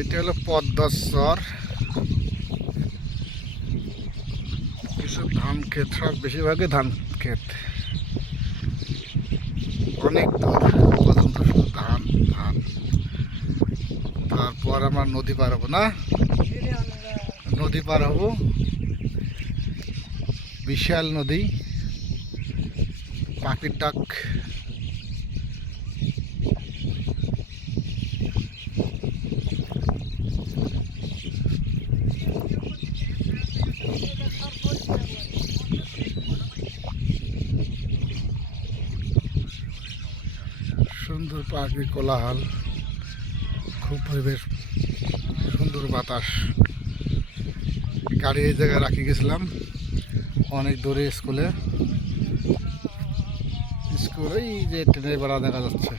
এটা হলো পদ্মার চর। কিছু ধান ক্ষেত, সব বেশিরভাগই ধান ক্ষেত। অনেক দূর পর্যন্ত শুধু ধান ধান। তারপর আমরা নদী পার হবো না, নদী পার হবো, বিশাল নদী, পাখির ডাক। সুন্দর পাখির কোলাহল, খুব পরিবেশ সুন্দর, বাতাস। গাড়ি এই জায়গায় রাখি গেছিলাম অনেক দূরে, স্কুলে এই যে ট্রেনের বেড়া দেখা যাচ্ছে।